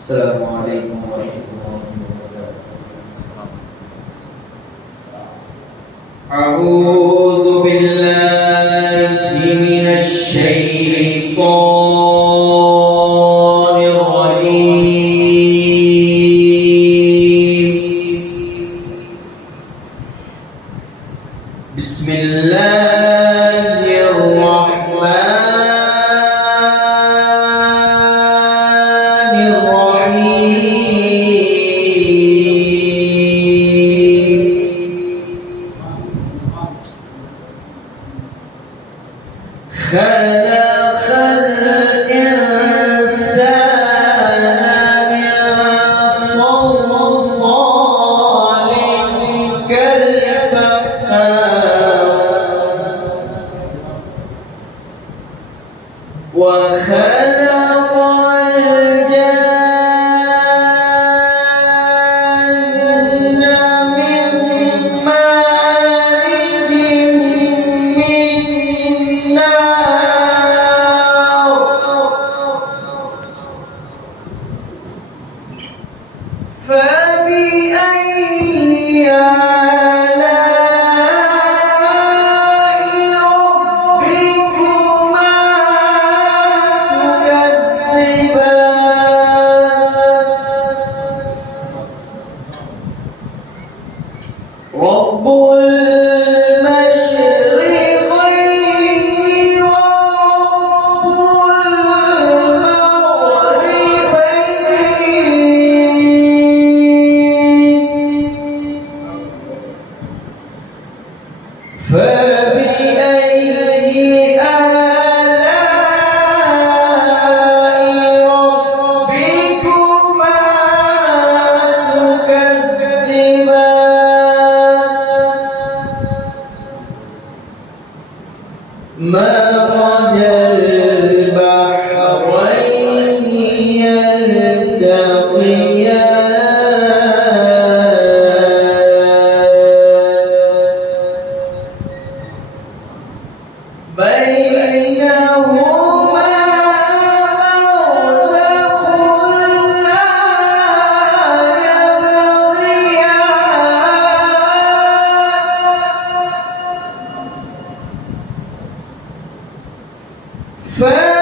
Assalamualaikum warahmatullahi wabarakatuh. A'udzu billahi minasy syaithanir rajim. خلق الإنسان من صلصال كالفخار وخلق الجن من مارج من نار فبأي آلاء ربكما تكذبان رب المشرقين ورب المغربين فبأي آلاء ربكما تكذبان مرج البحرين يلتقيان بينهما برزخ لا يبغيان